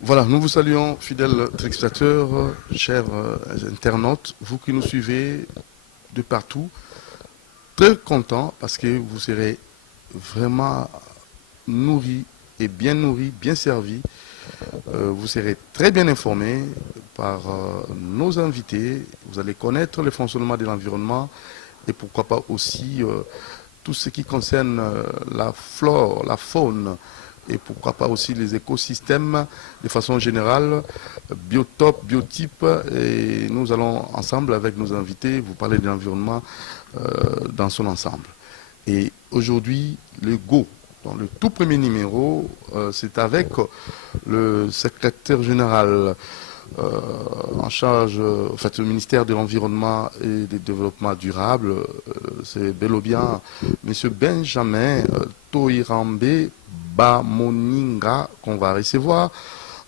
Voilà, nous vous saluons, fidèles téléspectateurs, chers internautes, vous qui nous suivez de partout. Très content parce que vous serez vraiment nourris, bien servis. Vous serez très bien informés par nos invités. Vous allez connaître le fonctionnement de l'environnement et pourquoi pas aussi tout ce qui concerne la flore, la faune et pourquoi pas aussi les écosystèmes de façon générale, biotope, biotype. Et nous allons ensemble avec nos invités vous parler de l'environnement dans son ensemble. Et aujourd'hui, le GO, dans le tout premier numéro, c'est avec le secrétaire général en charge, en fait, le ministère de l'Environnement et du Développement durable, c'est bel ou bien M. Benjamin Toirambe Bamoninga qu'on va recevoir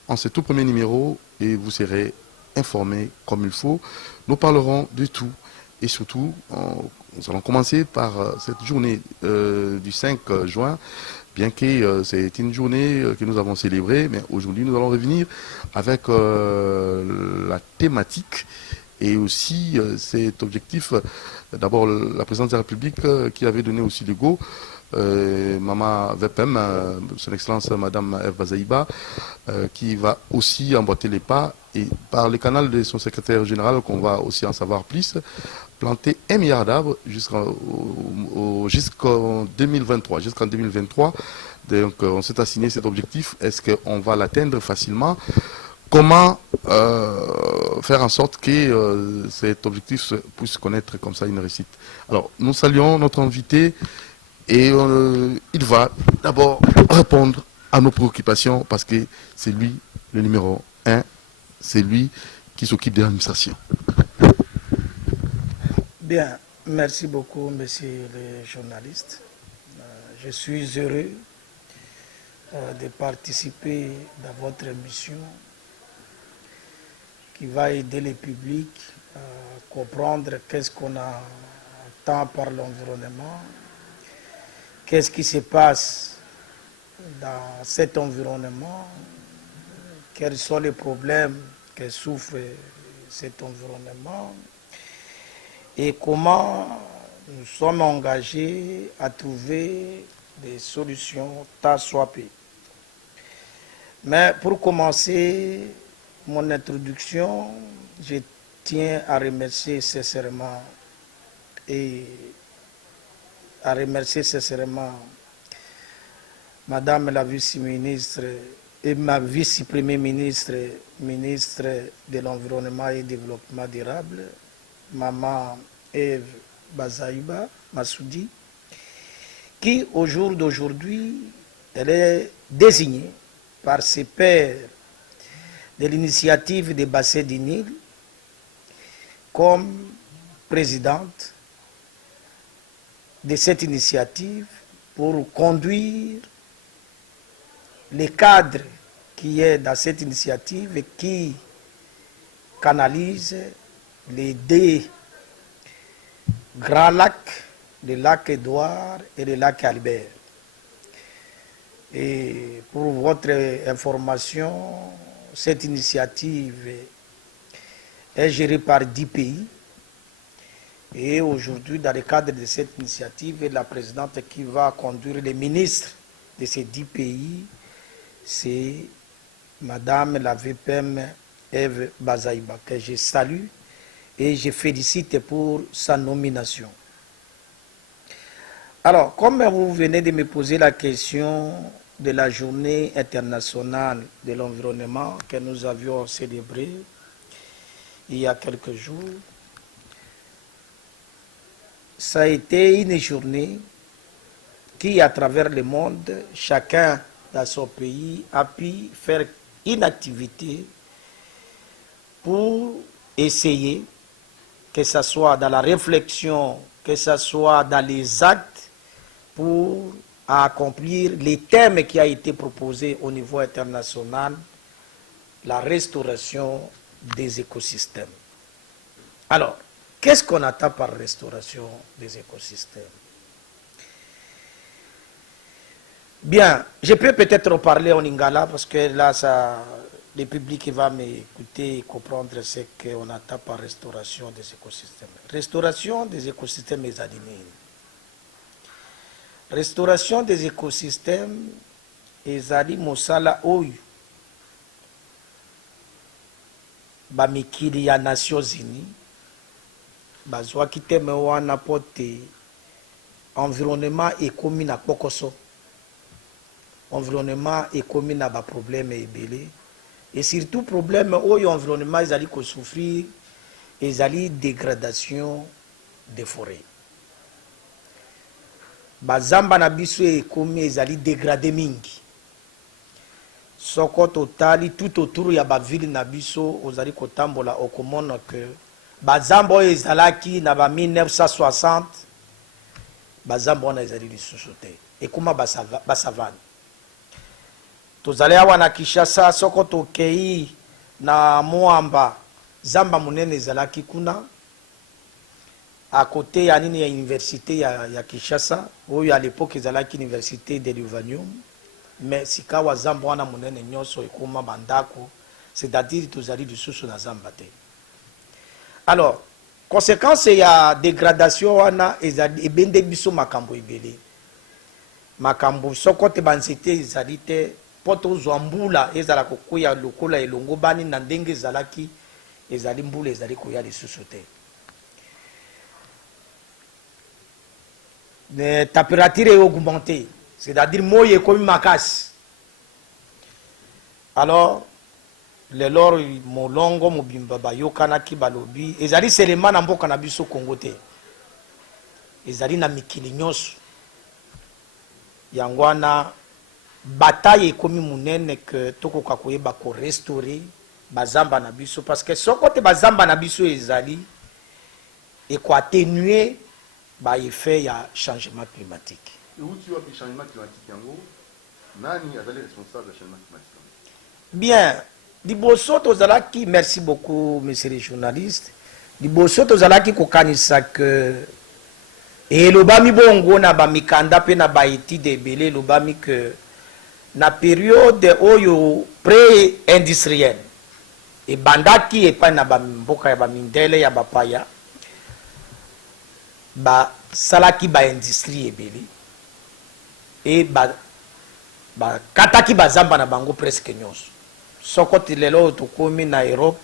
en ce tout premier numéro et vous serez informés comme il faut. Nous parlerons de tout et surtout, nous allons commencer par cette journée du 5 juin, bien que c'est une journée que nous avons célébrée, mais aujourd'hui nous allons revenir avec la thématique et aussi cet objectif. D'abord, la présidente de la République qui avait donné aussi le go, Maman VPM, son Excellence Madame Eve Bazaïba, qui va aussi emboîter les pas et par le canal de son secrétaire général qu'on va aussi en savoir plus, planter 1 milliard d'arbres jusqu'en 2023. Jusqu'en 2023. Donc, on s'est assigné cet objectif. Est-ce qu'on va l'atteindre facilement? Comment faire en sorte que cet objectif puisse connaître comme ça une réussite? Alors, nous saluons notre invité et il va d'abord répondre à nos préoccupations parce que c'est lui le numéro 1, c'est lui qui s'occupe de l'administration. Bien, merci beaucoup, monsieur le journaliste. Je suis heureux de participer dans votre émission qui va aider le public à comprendre qu'est-ce qu'on attend par l'environnement, qu'est-ce qui se passe dans cet environnement, quels sont les problèmes que souffre cet environnement et comment nous sommes engagés à trouver des solutions tant soit peu. Mais pour commencer mon introduction, je tiens à remercier sincèrement Madame la vice-ministre et ma vice-premier ministre, ministre de l'Environnement et du Développement durable, Maman Eve Bazaïba Massoudi, qui au jour d'aujourd'hui, elle est désignée par ses pairs de l'initiative des bassins du Nil comme présidente de cette initiative pour conduire les cadres qui est dans cette initiative et qui canalise les deux grands lacs, le lac Édouard et le lac Albert. Et pour votre information, cette initiative est gérée par 10 pays. Et aujourd'hui, dans le cadre de cette initiative, la présidente qui va conduire les ministres de ces 10 pays, c'est Madame la VPM Eve Bazaïba, que je salue et je félicite pour sa nomination. Alors, comme vous venez de me poser la question de la journée internationale de l'environnement que nous avions célébrée il y a quelques jours, ça a été une journée qui, à travers le monde, chacun dans son pays a pu faire une activité pour essayer, que ce soit dans la réflexion, que ce soit dans les actes, pour accomplir les thèmes qui ont été proposés au niveau international, la restauration des écosystèmes. Alors, qu'est-ce qu'on attend par restauration des écosystèmes? Bien, je peux peut-être parler en lingala parce que là, le public va m'écouter et comprendre ce qu'on attend par restauration des écosystèmes. Restauration des écosystèmes est aligné. Restauration des écosystèmes ezali mosala oyo bamikili ya Nations Unies bazwaki teme wana pote environnement ekomi na pokoso, environnement ekomi na ba problème ebele, et surtout problème oyo environnement ezali ko souffrir ezali dégradation des forêts. Bazamba na biso ekomi ezali dégradé mingi. Soko totali tout autour ya ba ville na biso ozali kotambola okomona que bazamba oyo ezalaki na ba 1960 bazamba wana ezali lisusu te ekoma basavane. Tozali awa na Kinshasa soko tokei na Moamba zamba munene ezalaki kuna à côté ya nini ya université ya Kinshasa oyo à l'époque ezalaki université de l'Uranium, mais sikawa zamba wana munene nyonso ekoma bandako, c'est-à-dire tozali lisusu na zamba te. Alors conséquence ya dégradation wana ezali ebende biso makambo ebele, makambo soko te banzete ezali te poto zwambula ezala kokuya lokola elongo bani na ndenge ezalaki ezali mbula ezali koya lisusu te. La température est augmentée, c'est-à-dire moye comme makasi. Alors le lor molongo mobimba bayokana ki balobi ezali seulement na mboka na biso Congo te, ezali na mikili nyonso yango wana bataille ekomi munene que tokoka koyeba ko restaurer bazamba na biso, parce que soko te bazamba na biso ezali et ko atténuer ba effet ya changement climatique. Et où tu as le changement climatique yango nani azali responsable du changement climatique? Bien, liboso tozalaki, merci beaucoup monsieur le journaliste, liboso tozalaki kokanisa que et lobami bongo na ba mikanda pe na ba étude ebele lobami que na période oyo pré-industrielle et bandaki epa na ba mboka ya ba mindele ya bapaya ba salaki ba industrie ebele et ba kataki bazamba na bango presque nyonso. Soko lelo tokomi na Europe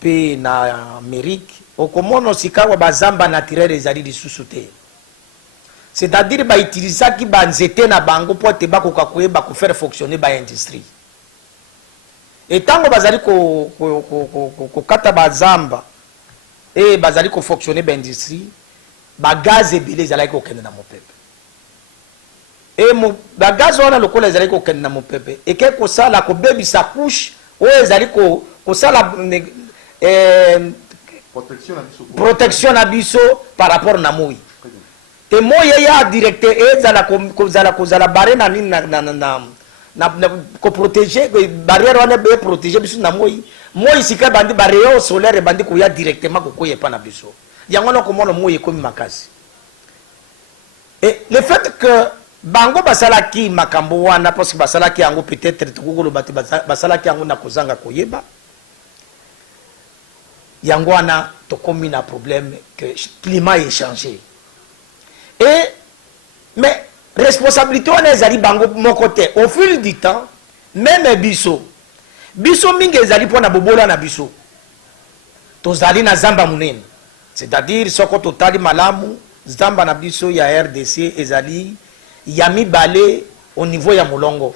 pe na Amérique okomono sikawa bazamba naturel ezali lisusu te, c'est-à-dire ba utilisaki ba nzete na bango po te bakoka koyeba ko faire fonctionner ba industrie. Et tango bazali ko kata bazamba et bazali ko fonctionner ba industrie ba gaz ebele ezalaki kokende na mopepe, et ba gaz wana lokola ezalaki kokende na mopepe eke kosala kobebisa couche oyo ezali kosala protection na biso par rapport na moi te moye ya directe ezala kozala bare na nini na ko protéger barrière wana be protéger biso na moi sika bandi barrière solaire bandi ko ya directement ko koye pa na biso yango na komona moye komi makasi. Et le fait que bango basalaki makambo wana parce que basalaki yango peut-être tukukolo basalaki yango na kozanga koyeba yango wana tokomi na problème que climat est changé. Et mais responsabilité wana ezali bango moko te au fil du temps, même biso mingi ezali pona bobola na biso tozali na zamba munene, c'est-à-dire soko totali malamu zamba na biso ya RDC ezali ya mibale au niveau ya molongo,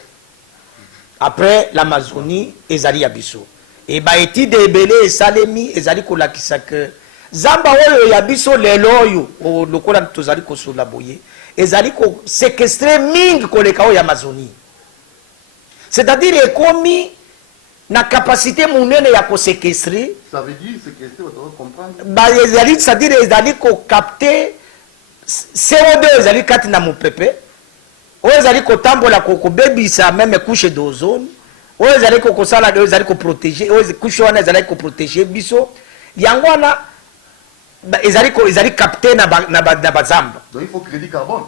après l'Amazonie ezali ya biso et ba étude ebele esalemi ezali kolakisa que zamba oyo ya biso lelo oyo lokola tozali kosola boye ezali ko séquestrer mingi koleka oyo ya Amazonie, c'est-à-dire ekomi na capacité munene ya ko séquestrer. Ça veut dire séquestrer, vous devez comprendre. Ba ezali c'est-à-dire ezali ko capter CO2 ezali kati na mopepe oyo ezali kotambola kobebisa même couche d'ozone oyo ezali kosala oyo ezali ko protéger oyo couche wana ezali ko protéger biso yango wana ezali capter na bazamba. Donc il faut crédit carbone.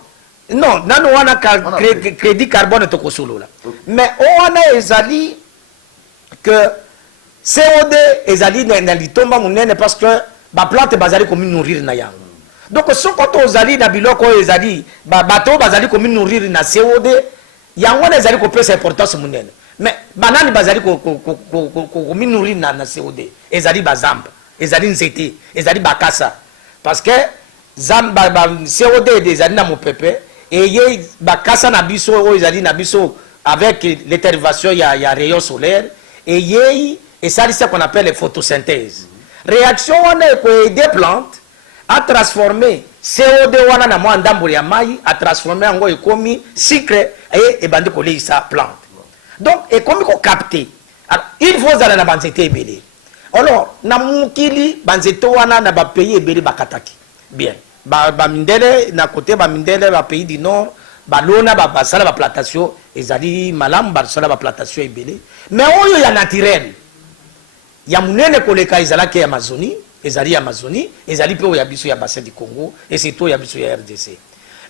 Non, nano wana crédit carbone tokosolola. Mais wana ezali que CO2 ezali na litomba munene parce que ba plante bazali komi nourrir na yango. Donc ce quand ozali na biloko ezali bato bazali komi nourrir na CO2 yango na ezali kopesa importance munene. Mais banani bazali komi nourrir na CO2 ezali bazamba, ezali nzete, ezali bakasa parce que zamba CO2 ezali na mopepe et ye bakasa na biso o ezali na biso avec l'énervation ya rayon solaire et ye et ça c'est ce qu'on appelle la photosynthèse. Réaction on est pour aider plantes à transformer CO2 wana na mwa ndambuli ya mai à transformer en ekomi sucre et bandi ko sa plante. Donc ekomi ko capter. Alors il faut aller na banzete ebele. Alors na mukili banzete wana na ba pays ebele bakataki. Bien. Ba mindele na côté ba mindele ba pays du nord ba lona ba sala ba plantation ezali malam ba sala ba plantation ebele. Mais oyo ya naturel. Ya munene koleka ezalaki ya Amazonie, ezali ya Amazonie, ezali pe ya biso ya bassin du Congo et surtout ya biso ya RDC.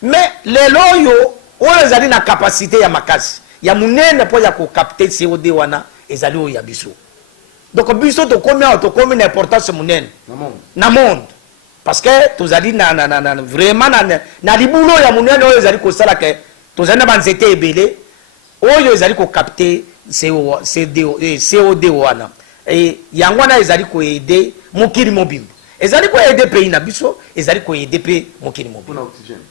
Mais lelo yo oyo ezali na capacité ya makasi. Ya munene po ya ko capter CO2 wana ezali oyo ya biso. Donc biso to komi na importance munene na monde. Parce que tozali na vraiment na libulo ya munene oyo ezali ko sala ke tozali na banzete ebele oyo ezali ko capter CO2 wana. Et yangwana ezali ko aider mokili mobimba. Ezali ko aider pays na biso, ezali ko aider pe mokili mobimba.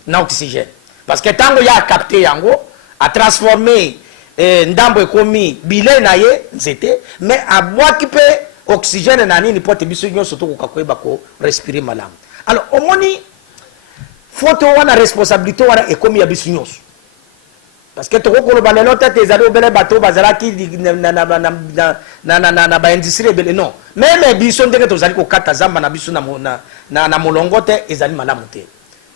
Na oxygène. Parce que tango ya capter yango a transformer ndambo ekomi bile na ye nzete mais a bwaki pe oxygène na nini pote biso nyonso to ko koyeba ko respirer malamu. Alors omoni photo wana responsabilité wana ekomi ya biso nyonso. Parce que to ko ba lelo tete ezali obele bato bazalaki na ba industrie bele non même biso ndenge tozali ko kata zamba na biso na molongo te ezali malamu te.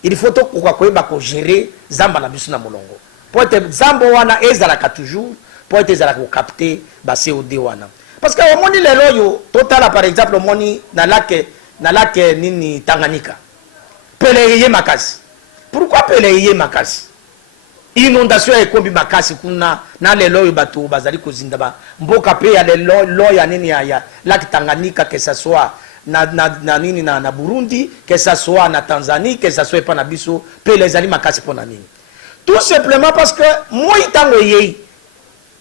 Il faut to ko koyeba ko gérer zamba na biso na molongo. Pour être zambo wana ezalaka toujours pour être ezalaka ko capter ba CO2 wana. Parce que au moni lelo yo total par exemple au moni na lac nini Tanganyika. Peleye makasi. Pourquoi peleye makasi? Inondation ekombi makasi kuna na lelo bato bazali kozinda ba mboka pe ya lelo ya nini ya lac Tanganyika que ça soit na nini na Burundi que ça soit na Tanzanie que ça soit pas na biso pe les ali makasi pona nini tout simplement parce que moi itango yei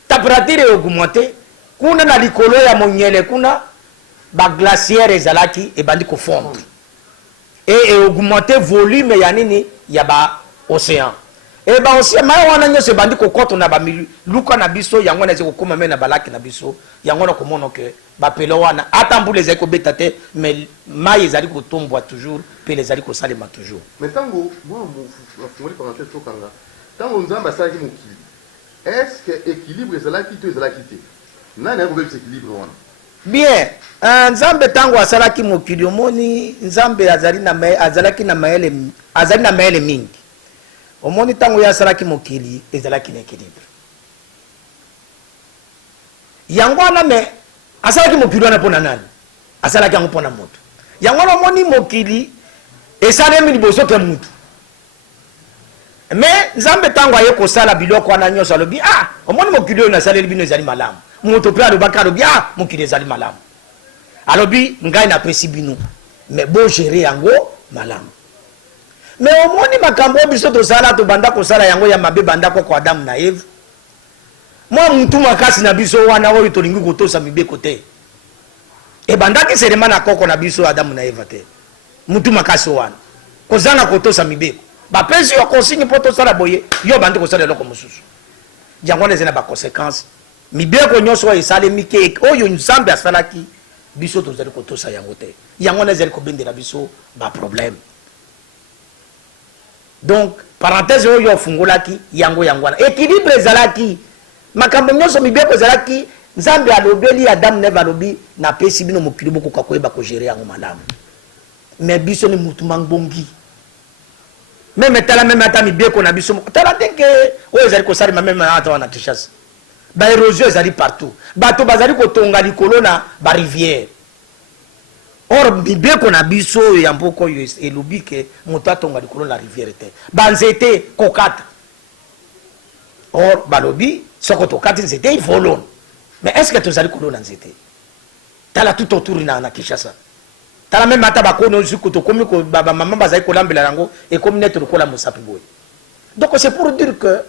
température est augmentée kuna na likolo ya monyele kuna ba glaciaire ezalaki e bandi ko fondre et augmenter volume ya nini ya ba océan. Et bah aussi mais wana nyose bandi ko koto na ba luka na biso yango na zeko koma na balaki na biso yango na komono ke ba pelo wana atambu les eko betate mais mai ezali ko tombwa toujours pe les ali ko salema toujours. Mais tango moi mon parenthèse to kanga tango nzamba sala ki mokili est-ce que équilibre ezalaki to ezalaki te nani ko bebisa équilibre wana bien nzambe tango asalaki mokili omoni nzambe azalaki na maele mingi. Omoni tango ya salaki mokili ezalaki na équilibre. Yango na me asalaki mokili wana pona nani? Asalaki yango pona moto. Yango na moni mokili esalemi liboso ke mutu. Mais nzambe tango aye ko sala biloko wana nyonso alobi omoni mokili na saleli bino ezali malamu. Moto pe alobaka alobi mokili ezali malamu. Alobi ngai na pesi bino. Mais bo gérer yango malamu. Mais au moins makambo biso to sala to banda ko sala yango ya mabe banda ko Adam na Eve. Moi mutu makasi na biso wana oyo to lingi ko to sa mibe kote. E banda ke serema na koko na biso Adam na Eve te. Mutu makasi wana. Ko zanga ko to sa mibe. Ba pesi yo consigne poto sala boye yo banda ko sala loko mususu. Jango les na ba conséquences. Mibe ko nyonso e sale mike oyo nzambe asalaki biso to zali ko to sa yango te. Yango na zali ko bendela biso ba problème. Donc parenthèse oyo fungolaki yango wana équilibre ezalaki makambo nyonso mibeko ezalaki nzambe alobeli Adam ne balobi na pesi bino mokili boko ka koyeba ko gérer yango malamu mais biso ni mutu mangbongi même ata mibeko na biso tala teke oyo ezali ko sali même ata wana Kinshasa ba érosion ezali partout bato bazali ko tonga likolo na ba rivière. Or bibeko na biso ya mboko yo elobi ke moto atonga likolo la rivière te banzete kokata or balobi soko tokati nzete ifolon Mais est-ce que tu as dit que tu as tout autour de Kinshasa? Tu as même mata bakono zuko to komi ko baba maman bazai ko lambela rango et comme net ko la musapi boy. Donc c'est pour dire que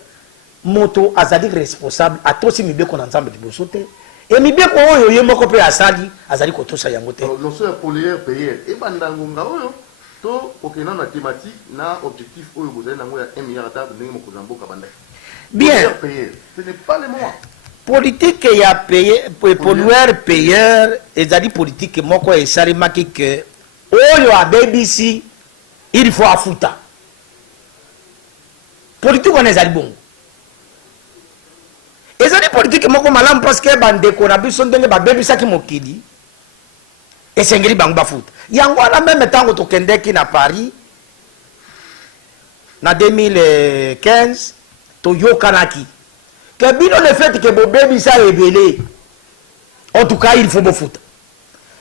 moto azali responsable à tous ces mibé qu'on ensemble de bosote et mibé ko oyo yemo ko pe asali azali ko to sa yango te. Non c'est polier payer et bandango ngaoyo to okena na thématique na objectif oyo bozali nango ya 1 milliard de ndenge moko zamboka banda. Bien. Ce n'est pas le moment. Politique ya payer pollueur payeur ezali politique moko esali maki que oyo a BBC il faut afuta. Politique on ezali bongo. Ezali politique moko malamu parce que bandeko na biso ndenge ba bebisaki mokili esengeli bango bafuta. Yango na même tango tokendeki na Paris na 2015 to yokanaki que bino le fait que bo bebisa ebele en tout cas il faut bofuta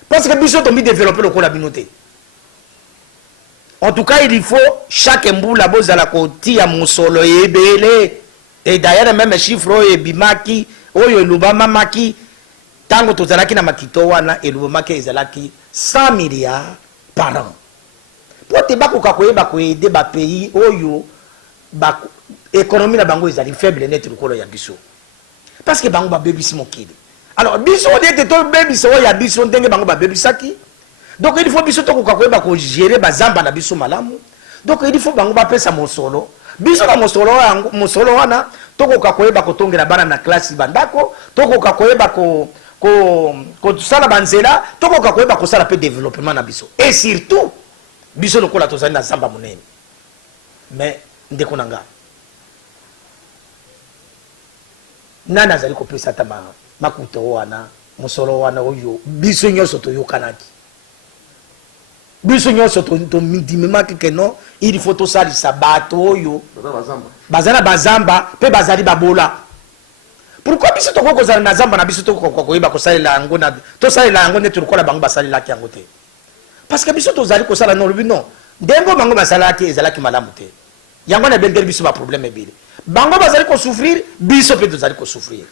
parce que biso to mi développer le ko la binoté. En tout cas il faut chaque mboula bozala ko tia musolo ebele. Et d'ailleurs, même chiffre et bimaki, oyo lubama maki, tango tozalaki na makito wana, et lubamaki ezalaki 100 milliards par an. Pour te bako kakoyeba ko aider ba pays oyo ba économie na bango ezali faible net lokolo ya biso. Parce que bango ba bebisi mokili. Alors biso dete to bebisi oyo ya biso ndenge bango ba bebisaki. Donc il faut biso to kakoyeba ko gérer ba zamba na biso malamu. Donc il faut bango ba pesa mosolo. Biso na mosolo wana tokoka koyeba kotongela bana na classe bandako tokoka koyeba ko sala banzela tokoka koyeba ko sala pe développement na biso et surtout biso lokola tozali na zamba monene mais ndeko nanga nana zali ko pesa ta makuto wana mosolo wana oyo biso nyoso toyokanaki biso nyoso to midimemaki ke non il faut to salisa bato oyo bazana bazamba pe bazali babola. Pourquoi biso to ko zala na zamba na biso to ko koyeba ko salela yango na to salela yango netu ko la bango basalela ki yango te? Parce que biso to zali ko sala non le non dengo bango basala ki ezala ki malamu te yango na bender biso ba problème ebele bango bazali ko souffrir biso pe to zali ko souffrir.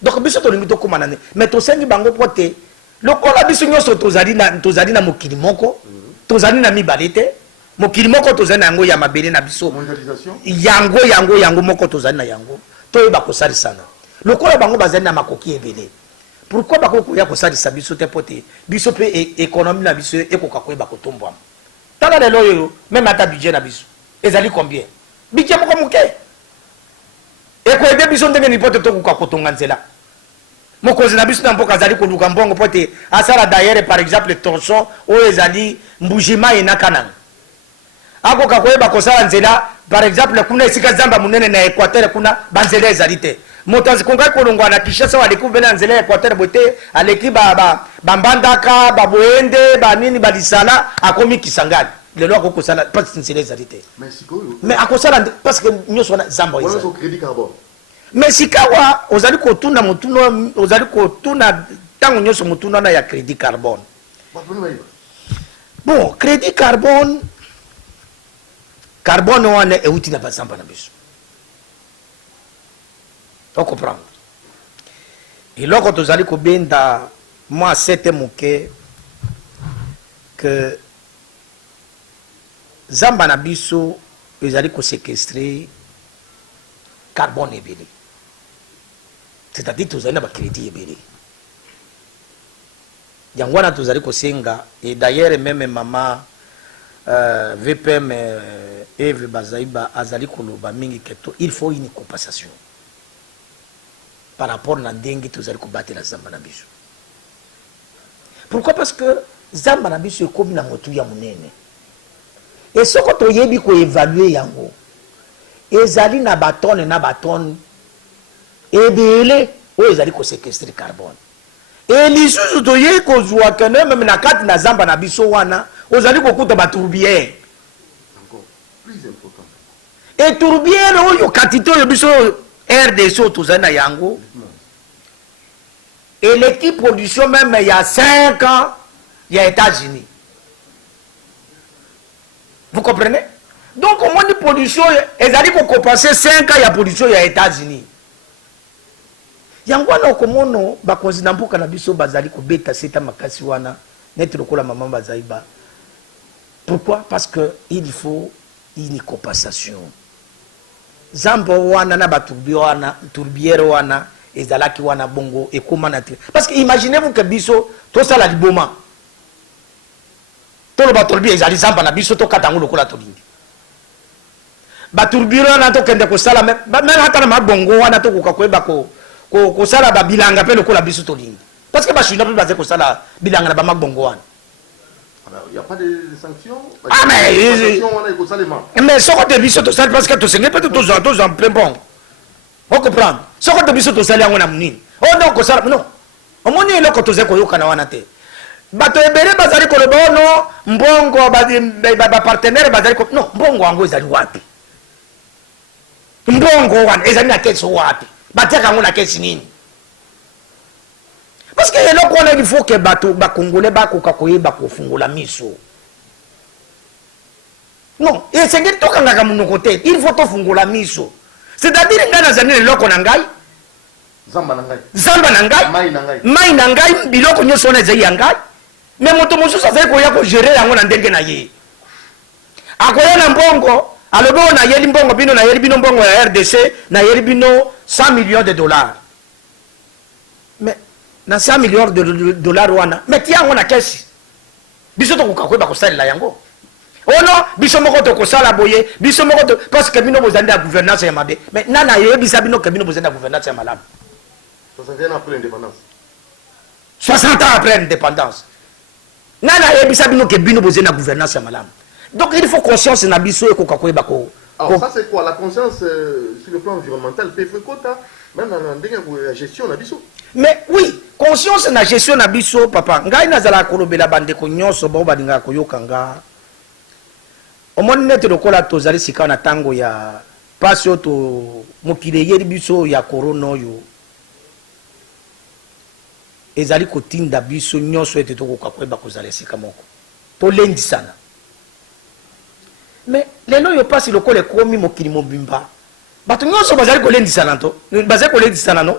Donc biso to lingi to komana ne mais to sengi bango pote lokola biso nyoso to zali na mokili moko tozali na mibale te mokili moko tozali na yango ya mabele na biso yango moko tozali na yango toyeba kosalisana lokola bango bazali na makoki ebele. Pourquoi bako ya kosalisa biso te pote biso pe économie na biso ekoka koyeba kotombwama tala lelo oyo même ata budget na biso ezali combien budget moko moke ekoyede biso ndenge ni pote tokoka kotonga nzela mokozi na biso na mboka azali koluka mbongo pote asala d'ailleurs par exemple torsion oyo ezali mbujima enakananga akoka koyeba kosala nzela par exemple kuna esika zamba munene na Équateur kuna banzela ezali te moto azikongai kolongwa na Kinshasa waleki vena nzela ya Équateur bote aleki bambandaka baboende banini balisala akomi Kisangani lelo akokosala parce que nzela ezali te mais akosala parce que nyoso na zamba ezali wala crédit carbone. mais sikawa ozali kotuna mutuno ozali kotuna tango nyoso mutuno na ya crédit carbone. Bon, crédit carbone wana euti na bazamba na biso. On comprend. Et loko tozali ko benda moi c'était moke que zamba na biso ezali ko séquestrer carbone ebele. C'est-à-dire tozali na ba crédit ebele. Yangwana tozali ko senga et d'ailleurs même maman VPM Eve Bazaiba azali koloba mingi keto il faut une compensation par rapport na ndenge tozali ko battre la zamba na biso. Pourquoi? Parce que zamba na biso comme na motu ya munene. Et ce que toyebi ko évaluer yango ezali na batonne ebele o ezali ko séquestrer carbone. Et lisusu toye ko zwa kana même na kati na zamba na biso wana ozali ko kuta ba tourbière Encore plus important. et tourbière oyo katito yo biso RDC tozali na yango et l'équipe production même il y a 5 ans il y a États-Unis. Vous comprenez? Donc au moins de production ezali ko compenser 5 ans il y a production il y a États-Unis. yango wana okomono bakonzi na mboka na biso bazali kobeta seta makasi wana neti lokola maman bazali ba. Pourquoi? Parce que il faut une compensation. Zambo wana na tourbière wana ezalaki wana bongo ekoma na parce que imaginez-vous que biso to sala liboma to lo batolbi ezali zamba na biso to katango lokola tolingi baturbiro na to kende ko sala même hata na mabongo wana to ko koyeba ko sala ba bilanga pe lokola biso tolingi parce que ba shina pe baze ko sala bilanga na ba mabongo wana. Il n'y a pas de sanctions. Ah mais ce qu'on te dit c'est parce que tu sais pas tous en plein bon. On comprend. Ce qu'on te dit c'est ça on a muni. Oh non que ça non. On muni là quand tu sais koyoka na wana te. Bato ebere bazali ko lobono mbongo ba partenaire bazali ko non mbongo wango ezali wapi. Mbongo wana ezali na kesi wapi. Bateka ngona kesi nini. Parce que il faut que les Congolais koyeba miso. Non, et c'est que côté, il faut to fungola miso. C'est-à-dire ngana zanile loko na ngai, zamba na ngai. Zamba na ngai. Mai na ngai biloko nyoso na zai ngai. Mais moto mosusu azali ko ya ko gérer yango na ndenge na ye. Akoya na mbongo, alobo na yeli mbongo bino na yeli bino mbongo ya RDC na yeli bino 100 millions de dollars. Mais na 100 millions de dollars wana mais tiango na kesi biso to kokakweba kosalela yango ono biso moko to kosala boye biso moko to parce que bino bozandi ya gouvernance ya mabe mais nana yebisa bino ke bino bozandi ya gouvernance ya malamu 60 ans après l'indépendance 60 ans après l'indépendance nana yebisa bino ke bino bozandi ya gouvernance ya malamu donc il faut conscience na biso e kokakweba ko. Alors ça c'est quoi la conscience sur le plan environnemental peut faire quoi même dans la gestion na biso. Mais oui, conscience na gestion na biso papa. Ngai nazala kolobela bande ko nyonso ba balinga ko yokanga. Omoni nete lokola tozali sika na tango ya pasio to mokile yeri biso ya corona yo. Ezali kotinda biso nyonso ete to kokakweba kozala sika moko. To lendi sana. Mais lelo yo pasi lokola komi mokili mobimba. Bato nyonso bazali kolendi sana to. Bazali kolendi sana no.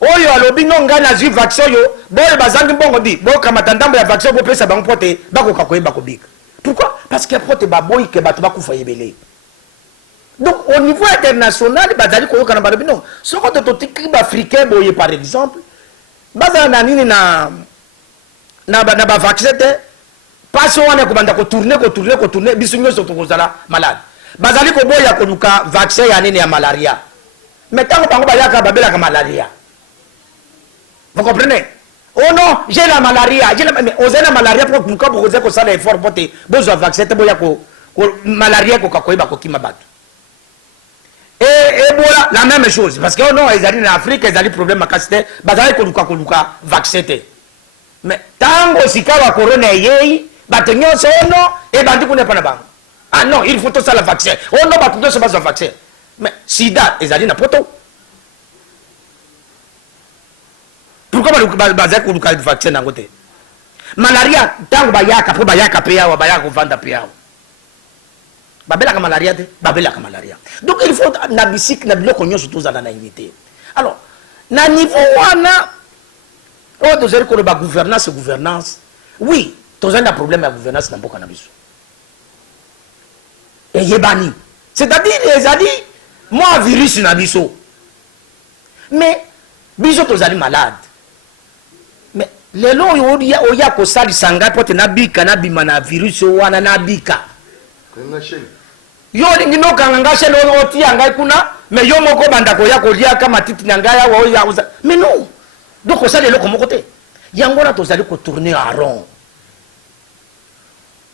Oyo alobi no nga na zwi vaccin yo boye bazangi mbongo di bo kamata ndambo ya vaccin bo pesa bango pote bakoka koyeba kobika. Pourquoi? Parce que pote baboyi ke bato bakufa yebele. Donc au niveau international bazali koyoka na balobi non soko to tiki ba africain boye par exemple bazana na nini na ba vaccin te paso wana ko banda ko tourner biso nyonso to kozala malade. Bazali ko boya ko luka vaccin ya nini ya malaria. Mais tango bango bayaka babela ka malaria. Vous comprenez? Oh non, j'ai la malaria. Mais on a la malaria pourquoi vous avez ça l'effort pour te besoin vaccin te boya ko malaria ko kakoiba ko kimabatu. Et voilà la même chose parce que oh non, ils allaient en Afrique, ils allaient problème à casser, bazali ko luka vaccin te. Mais tango sikawa corona yei, batenyo so non et bandi ko ne pas na bango. Ah non, il faut tout ça le vaccin. Oh non, batenyo so pas le vaccin. Mais sida, ils allaient na poto. Pourquoi bazali koluka vaccin nango te? Malaria tango bayaka po bayaka pe yawa bayaka vanda pe yawa. Babelaka malaria te, babelaka malaria. Donc il faut na bisik na biloko nyonso tozala na unité. Alors, na niveau wana o tozali ko ba gouvernance. Oui, tozali na problème ya gouvernance na mboka na biso. Et yebani. C'est-à-dire ezali moi virus na biso. Mais biso tozali malade. Mais les lois oya ko sali sanga pote na bika na bima na virus wana na bika. Yo ngino kanga shelo oti anga kuna mais yo moko banda ko ya ko lia kama titi na ngaya wa ya uza. Mais non. Donc ça les loko moko te. Yango na tozali ko tourner en rond.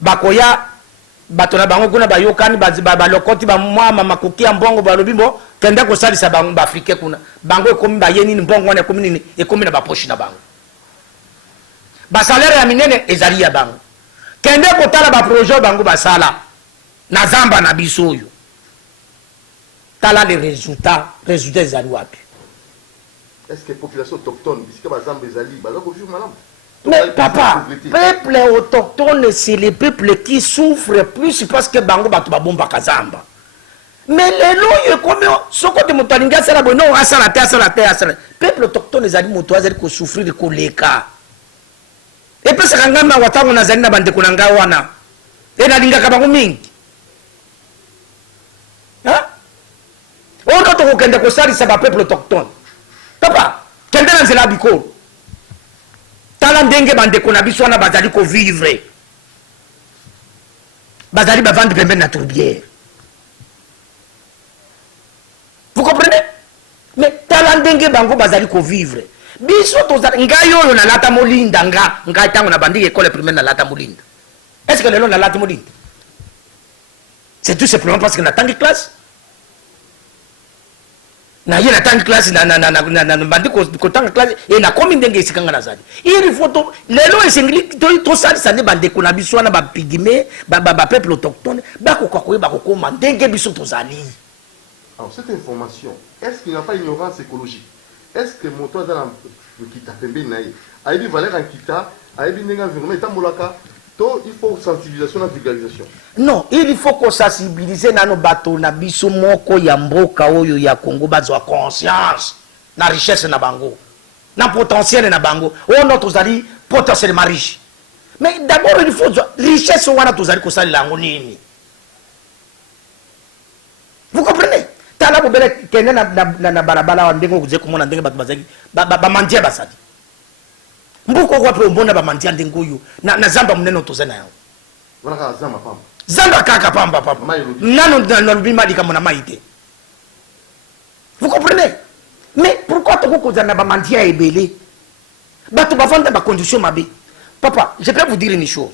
Bakoya batona bango kuna bayokani ba lokoti ba mama makoki ya mbongo ba lobimbo kenda ko sali sa bango ba africain kuna. Bango ekomi ba yeni mbongo wana ekomi nini ekomi na ba poche na bango. Ba salaire ya minene ezali ya bango. Kende ko tala ba projet bango ba sala. Na zamba na biso yo. Tala les résultats ezali wapi. Est-ce que la population autochtone bisika ba zamba ezali ba ko vivre malam? Mais papa, peuple autochtone c'est les peuples qui souffrent plus parce que bango batu ba bomba kazamba. Mais les lois, comme ce que tu as dit, c'est la bonne, c'est la terre. Peuple autochtone, les animaux, ils souffrir de colère. Et puis, c'est quand même un watang, on a zani na bande kunanga wana. Et na linga kabangu mingi. Hein? On a tout kende ko sali sa peuple autochtone. Papa, kende na nzela biko. Tala ndenge bande kuna biso wana bazali ko vivre. Bazali ba vendre pembe na tourbière. Vous comprenez? Mais tala ndenge bango bazali ko vivre. Biso tozali ngayo na lata molinda nga tango na bandi école primaire na lata molinda. Est-ce que le long na lata molinda? C'est tout simplement parce que na tangi classe. Na yé na tangi classe na bandi ko tangi classe et na komi ndenge isikanga na zali. Il faut to le long esengli to sali sane bande ko na biso na ba pigme ba peuple autochtone ba ko koma ndenge biso tozali. Alors cette information, est-ce qu'il n'y a pas ignorance écologique? Est-ce que mon toit dans le kita pembe naïe a eu valeur en kita, a eu une environnement et tambolaka, il faut sensibilisation et vulgarisation. Non, il faut qu'on sensibilise nos bateaux, na biso moko ya mboka oyo ya Congo bazwa conscience na richesse na bango, na potentiel na bango. Oh non, tozali potentiellement riche. Mais d'abord il faut richesse wana tozali ko sali lango nini. Vous comprenez? Tala bobele kende na balabala wa ndengo kuze komona ndenge bato bazaki ba mandia basadi mbuko kwa pe mbona ba mandia ndengo yo na zamba munene tozana yao Voilà zamba pamba zamba kaka pamba papa nano na lubima dika mona maite. Vous comprenez? Mais pourquoi to ko kozana ba mandia ebele bato ba vendre ba condition mabe? Papa, je peux vous dire une chose.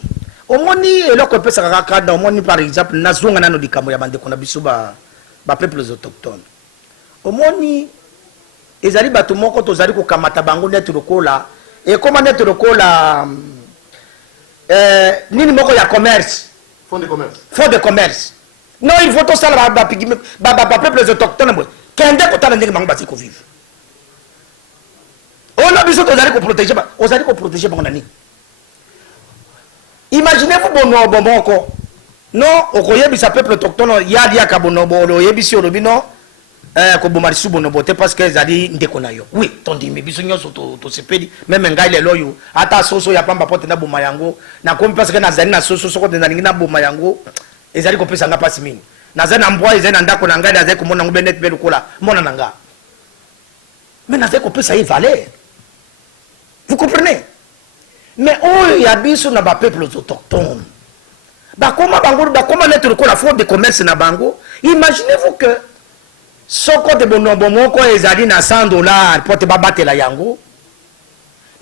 Au moni eloko pesa kaka dans moni par exemple na zonga nano dikamo ya bande kona biso ba peuples autochtones. Omoni ezali bato moko tozali ko kamata bango net lokola et comment net lokola nini moko ya commerce, fonds de commerce. Fonds de commerce. Non, il faut tout ça ba peuples autochtones kende ko tala ndenge bango basi ko vivre. On a besoin tozali ko protéger bango nani. Imaginez-vous bon moko. Non, okoyebisa peuple autochtone yali ya kabonobo oyebisi olobino ko bomarisu bonobo te parce que zali ndeko na yo. Oui, tondi me biso nyoso to sepeli même ngai lelo yo ata soso ya pamba pote na boma yango na komi parce que na zali na soso soko te na lingi na boma yango ezali ko pesa nga pasi mingi. Na zali na mbwa ezali na ndako na ngai na zali ko mona ngube net belu kola mona na nga. Mais na zali ko pesa valeur. Vous comprenez? Mais oh ya biso na ba peuple autochtone. Comment mettre la faute de commerce na bango? Imaginez-vous que ce côté de bonobo moko ezali na $100 pour te battre la yango.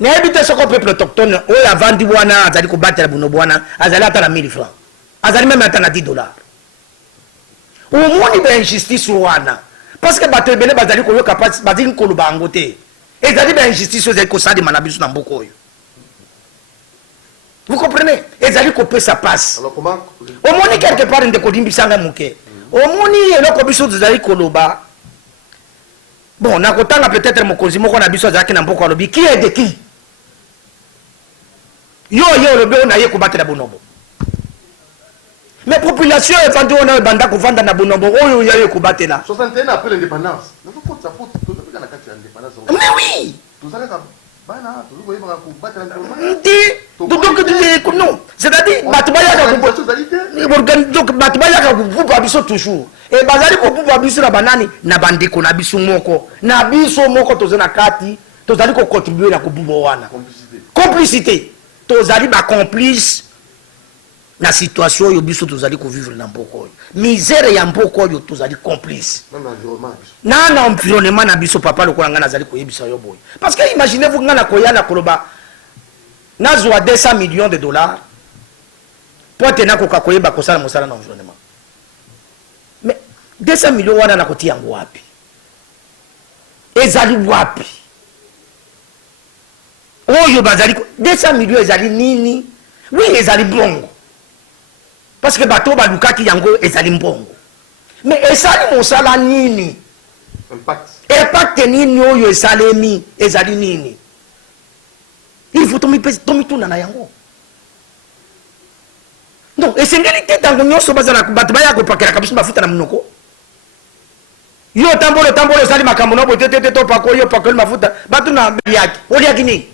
Na habite ce peuple autochtone o ya vandi wana azali ko battre la bonobo wana azali ata na 1000 francs. Azali même ata na $10. Au moins il y a injustice wana parce que bato ebele bazali ko yoka pas bazali ko lubango te. Ezali ba injustice ezali ko sadi manabisu na mboko oyo. Vous comprenez? Ezali ko pesa passe. Alors comment? Au moins quelque part de kodimbisanga muke. Au moins eloko biso ezali koloba. Bon, na kotanga peut-être mokonzi moko na biso azaki na mboko alobi qui est de qui? Yo lobe on aye ko battre na bonobo. Mais population est vendue on a banda ko vanda na bonobo oyo yaye ko battre na. 61 après l'indépendance. Na faut ça faut tout à la carte l'indépendance. Mais oui. Tout ça là bana tout voyez ba ko battre na bonobo. Non, c'est-à-dire Batubaya toujours. Et Bazali ko biso na banani na bandeko na biso moko. Na biso moko tozana kati, tozali ko contribuer na ko bubo wana. Complicité. Tozali ba complice na situation yo biso tozali ko vivre na mboko. Misère ya mboko yo tozali complice. Même l'environnement. Na environnement na biso papa lokola ngana zali ko yebisa yo boy. Parce que imaginez-vous ngana ko yana koloba nazwa $200 millions pour tenir koka koyeba kosala mosala na environnement. Mais 200 millions wana na kotia yango wapi? Ezali wapi? Oyo bazali 200 millions ezali nini? Oui, ezali bongo. Parce que bato balukaki yango ezali mbongo. Mais ezali mosala nini? Impact nini oyo esalemi ezali nini? Il faut tomber tout na yango. Donc, et c'est ngeli te tango nyoso bazala batubaya ko pakela kabisu bafuta na munoko. Yo tambolo sali makambo no bote to pako yo pako mafuta batu na yaki oliaki ni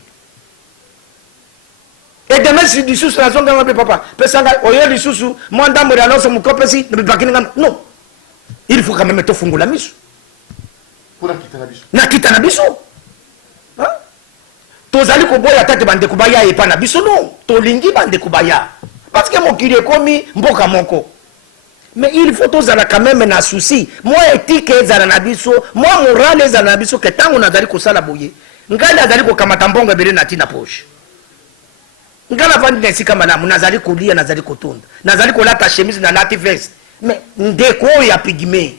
et demain si du sous la zone de papa pesanga oyo li susu mwanda mo alonso mukopesi ne bakini ngano non il faut quand même to fungula miso pour kita na biso na kita na biso hein tozali ko boya tate bande kubaya epa na biso non to lingi bande kubaya parce que mon kiri komi mboka moko. Mais il faut tous quand même un souci. Moi éthique ezala na biso, moi moral ezala na biso que tango nazali ko sala boye. Ngala nazali ko kamata mbongo bele na tina poche. Ngala vandi na sika malamu nazali ko lia nazali ko tonda. Nazali ko lata chemise na lati veste. Mais ndeko ya pigme.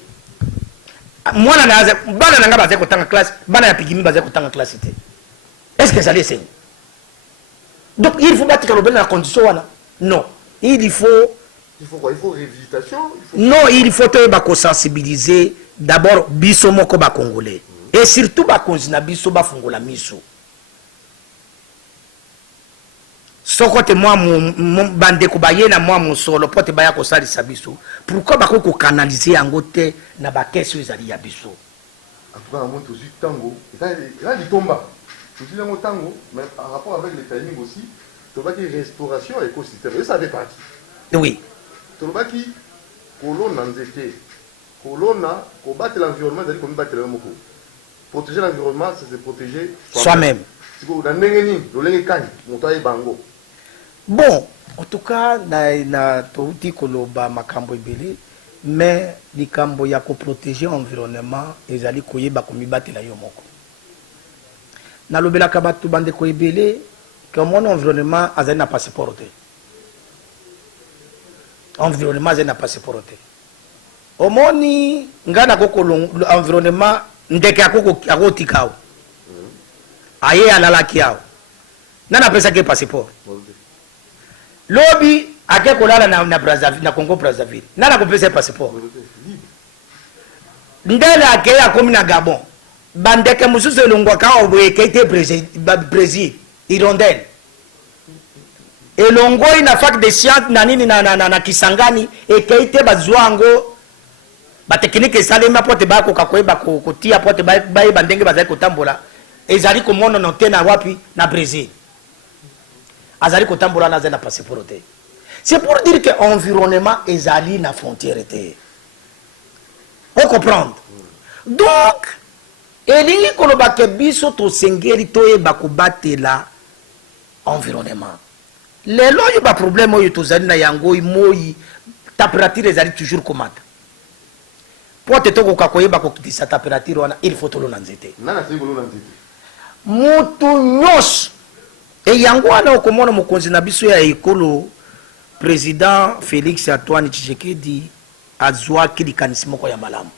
Mwana na bana nga bazali ko tanga classe, bana ya pigme bazali ko tanga classe té. Est-ce que ça les saigne? Donc il faut battre le la condition wana. Non, il faut quoi? Il faut réhabilitation. Non, il faut sensibiliser d'abord biso moko ba congolais et surtout ba konzina biso ba fungola miso. Sokote moi mon bande ko bayena moi mon solo pote baya ko sali sabiso. Pourquoi ba ko canaliser angote na ba keso ezali ya biso? En tout cas, moi aussi tango, là il tombe. Aussi le tango, mais par rapport avec le timing aussi, tu vois que restauration écosystème, et ça fait partie. Oui. Tolobaki kolona nzete kolona ko battre l'environnement c'est comme battre le moko protéger l'environnement c'est se protéger soi-même siko na ndengeni lolenge kani moto ay bango bon en tout cas na touti koloba makambo ebele mais likambo ya ko protéger environnement ezali koyeba komi batela yo moko na lobela ka batu bande ko ebele que mon environnement azali na passeport te. Environnement n'a pas supporté. Au moni ngana koko environnement ndeke akoko akotikao. Aye alala kiao. Nana pesa ke passeport. Lobi ake kolala na Brazzaville na Congo Brazzaville. Nana ko pesa passeport. Ndele ake ya komi na Gabon. Bandeke mususu longwa ka obwe kete Brésil, Hirondelle. Et longo ina fac de sciences na nini na Kisangani et kaite bazwango ba technique salema pote ba ko kakoeba ko tia pote ba bandenge bazali kotambola ezali ko mono no tena wapi na Brésil azali kotambola na zena passeport te. C'est pour dire que environnement ezali na frontière te. On comprend. Donc elingi koloba ke biso to sengeli to e ba ko batela environnement. Les lois, il y a pas de problème, il y a yango, il température ezali toujours commande. Pour te toko kakoye ba ko sa température wana il faut to lonanzete. Nana c'est lonanzete. Mutu nyos. Et yango wana okomona mokonzi na biso ya ekolo président Félix Antoine Tshisekedi azwa kilikanisimo ko ya malamu.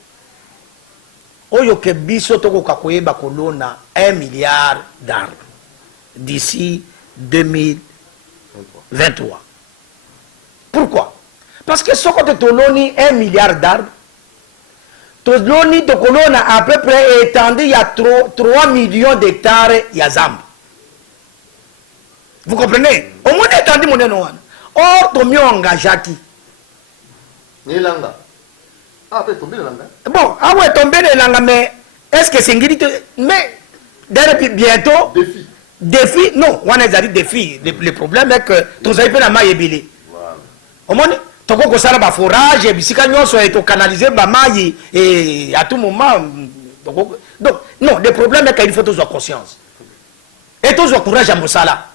Oyo ke biso toko kakoye ba kolona 1 milliard d'arbres d'ici 2023. Pourquoi? Parce que ce côté Toloni 1 milliard d'arbres, Toloni de colonne à peu près étendu il y a 3 millions d'hectares Yazam. Vous comprenez? Au moins étendu mon nom. Or, tu m'as engagé qui? Nélanga. Ah, après tomber le langa. Bon, ah ouais, tomber le langa, mais est-ce que c'est une mais bientôt. Défi. Défi, non, on a dit défi. Le problème est que tous les pays n'ont pas ébélé. Au moins, tu as ça là, forage, et si on est canalisé, et à tout moment. Donc, non, le problème est qu'il faut tous avoir conscience. Et tous avoir courage à Moussala.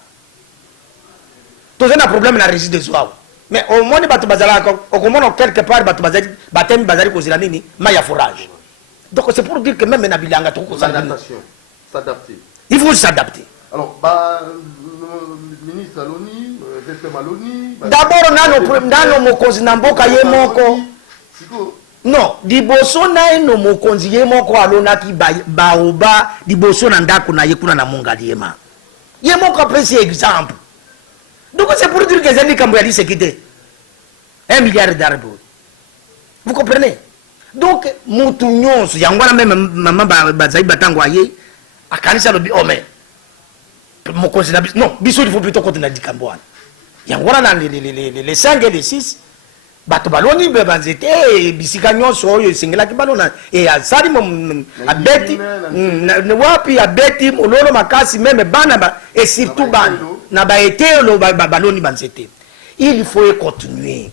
Tous un problème dans la résidence des oies. Mais au moins, quelque part, il y a forage. Donc, c'est pour dire que même un Nabilanga, s'adapter. Il faut s'adapter. Alors, le ministre Aloni, le Maloni. D'abord, nano mokonzi na mboka ye moko. Non, diboso na no mokonzi ye moko alona ki baoba diboso na ndako na ye kuna na mongali yema. Ye moko apesi exemple. Donc c'est pour dire que Zeni Kamboyali s'est quitté. 1 milliard d'arbres. Vous comprenez? Donc, Moutounions, yangwana même maman Bazaï Batangwaye, a kanisa le biome. Non, bisous, il faut plutôt continuer à dire Cambouane. Yangwana les 5 et les 6. bato baloni banzete bisika nyonso oyo esengelaki balona asali abeti wapi abeti mololo makasi meme bana et surtout bana na baetelo baloni banzete. Il faut continuer.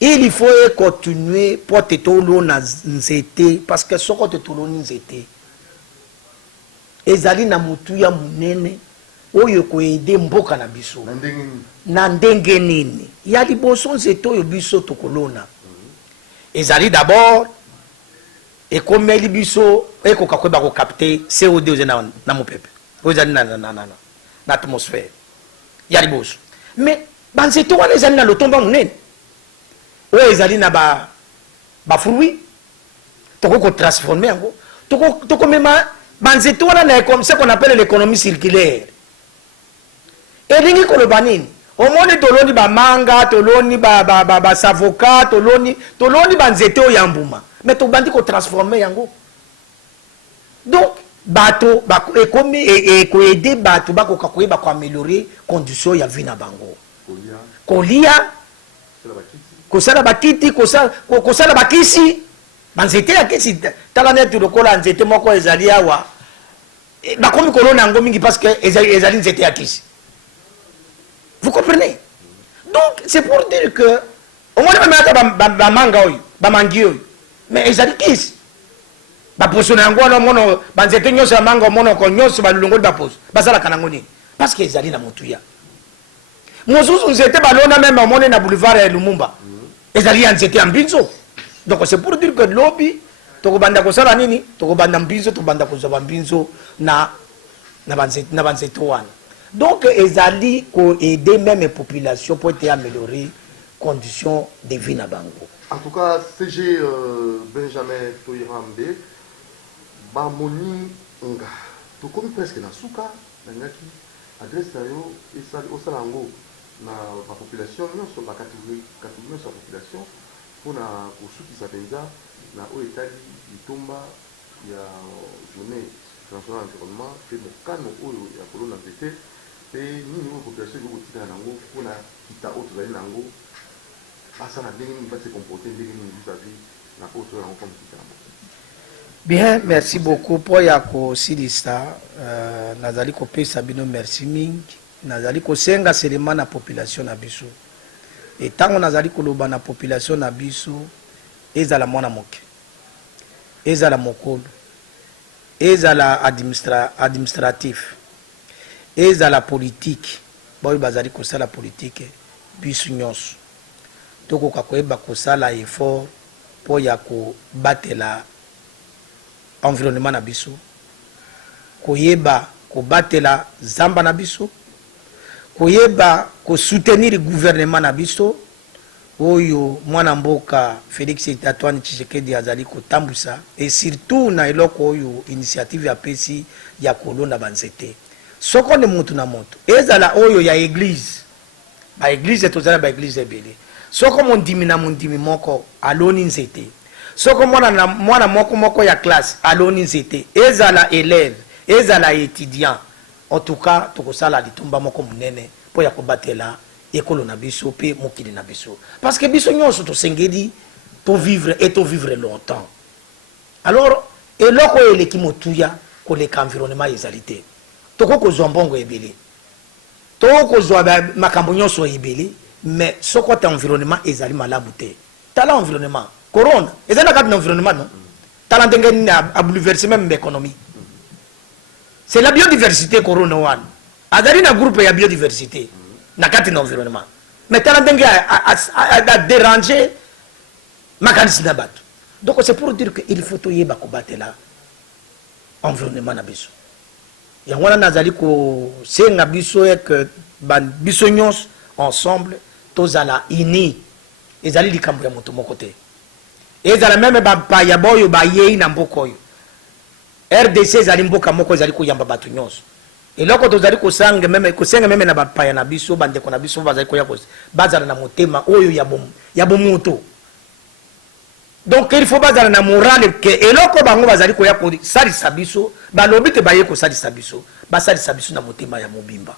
Il faut continuer pour te tolo na nzete parce que soko te tolo nzete ezali na mutu ya munene oyo ko aider mboka na biso na ndenge nini ya liboso nzete oyo biso tokolona ezali d'abord ekomeli biso ekoka kweba ko capter CO2 ozena na mopepe ozali na atmosphère ya liboso mais banzete wana ezali na lotomba munene oyo ezali na ba fruit toko transformer yango toko mema banzete wana na ce qu'on appelle l'économie circulaire. Elingi koloba nini? Omoni toloni ba manga, toloni ba savoka, toloni banzete o yambuma. Mais to bandi ko transformer yango. Donc bato ekomi ko aider bato ba ko kakoyeba ko améliorer condition ya vie na bango. Kolia kosala bakiti kosala bakisi banzete ya kisi tala netu lokola nzete moko ezali awa bakomi kolona yango mingi parce que ezali nzete ya kisi. Vous comprenez? Donc c'est pour dire que au moins même ata ba manga oyo ba mangi oyo mais ezali kisi ba posona yango na mono banzete nyonso ya manga mono ko nyonso ba lulongo ba pose basala kanango ni parce que ezali na mutuya mosusu nzete balona même au moins na boulevard ya Lumumba ezali ya nzete ya mbinzo. Donc c'est pour dire que lobby tokobanda kosala nini tokobanda mbinzo tobanda kozwa mbinzo na banzete wana. Donc ezali ko aider même population pour te améliorer conditions de vie na bango. En tout cas CG Benjamin Toyirambe ba moni nga to komi presque na suka na ngaki adresse yo esali osalango na la population nyonso ba catégorie sa population pona kosukisa penza na o etali itomba ya journée internationale environnement pe mokano oyo ya kolona nzete pe nini oyo population ekotika nango pona kita oyo tozali nango asa na ndenge nini base comporter ndenge nini vis-à-vis na oyo tozali nango comme kita. Bien, merci beaucoup pour ya kosilisa nazali kopesa bino merci mingi nazali kosenga selema na population na biso. Et tant qu'on a dit que la population na biso ezala mwana moke ezala mokolo ezala administratif ezala politique boy bazali ko sala politique biso nyonso toko ka koyeba ko sala effort po ya ko batela environnement na biso koyeba ko batela zamba na biso koyeba ko soutenir le gouvernement na biso oyo mwana mboka Félix Antoine Tshisekedi azali ko tambusa et surtout na eloko oyo initiative ya pesi ya kolona banzete soko ne mutu na moto ezala oyo ya église ba église tozala ba église ebele soko mondimi na mondimi moko aloni nzete soko mwana moko ya classe aloni nzete ezala élève ezala étudiant. En tout cas, tout ça là, litumba moko munene pour ya kobatela ekolo na biso pe mokili na biso. Parce que biso nyonso to sengeli to vivre et to vivre longtemps. Alors, eloko eleki motuya ko le environnement ezalité. Toko ko zombongo ebele. Toko ko zwa makambo nyonso ebele, mais soko ta environnement ezali malamu te. Tala environnement, corona, ezana kati na environnement non. Tala ndenge ni a bouleverser même l'économie. C'est la biodiversité corona one. Adari na groupe ya biodiversité na kati na environnement. Mais tala ndenge a déranger makanisi na bato. Donc c'est pour dire que il faut toyeba ko batela environnement na biso. Ya wana nazali ko senga biso que biso nyons ensemble tozala ini ezali likambo ya moto moko te. Ezala même ba ya boyo ba yei na mbokoyo. RDC ezali mboka moko ezali ko yamba bato nyons. Et loko tozali ko sanga même na ba ya na biso bande ko na biso bazali ko ya ko bazala na motema oyo ya bomoto. Donc il faut bazala na morale que eloko bango bazali ko ya ko sali sabiso ba lobi te baye ko sali sabiso ba sali sabiso na motema ya mobimba.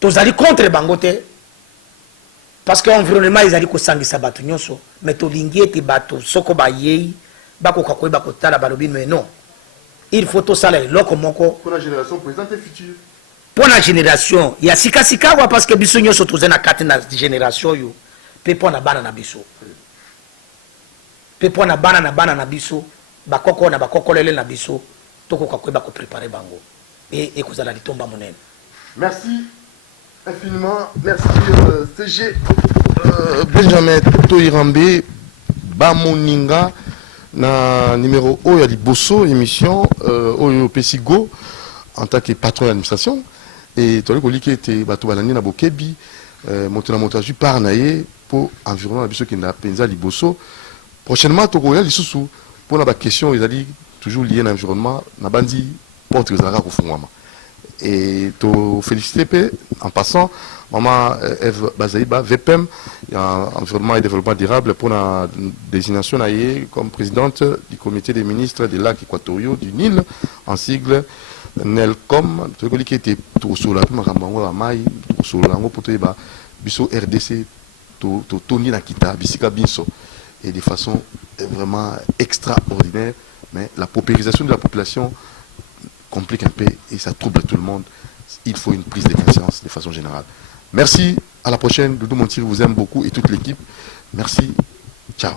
Tozali contre bango te parce que environnement ezali kosangisa bato nyonso mais tolingi ete bato soko bayei bakoka koyeba kotala balobi mais non il faut tosala eloko moko pour la génération présente et future. Pour la génération ya sikasika wa parce que biso nyonso toza na kati na génération yo pe pona bana na biso pe pona bana na biso bakoko na bakokolele na biso tokoka koyeba ko préparer bango et kozala litomba monene. Merci infiniment, merci CG Benjamin Toirambe Bamoninga na numéro Oya Liboso émission Oyo Pesigo en tant que patron d'administration et toi le qui était bato balani na bokebi monter na montage par naé pour environnement biso qui na penza Liboso prochainement tokoya lisusu pour la question ils a dit toujours lié à l'environnement na bandi porte aux arabes au fond et te féliciter en passant maman Eve Bazaïba VPM environnement et développement durable pour la désignation comme présidente du comité des ministres des lacs équatoriaux du Nil en sigle NELCOM tu vois qui était tout sur la makambango la mai tout sur la pour te ba biso RDC to toni na kita bisika binso et de façon vraiment extraordinaire mais la paupérisation de la population complique un peu et ça trouble tout le monde. Il faut une prise de conscience de façon générale. Merci, à la prochaine. Doudou Montir vous aime beaucoup et toute l'équipe. Merci, ciao.